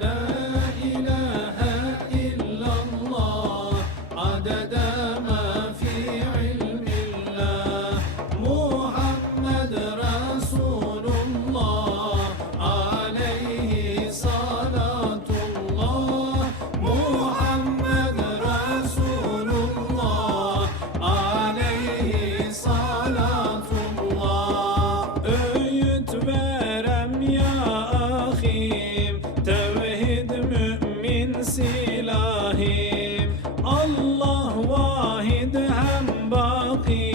done. Mümin silahim Allah vahid hem baki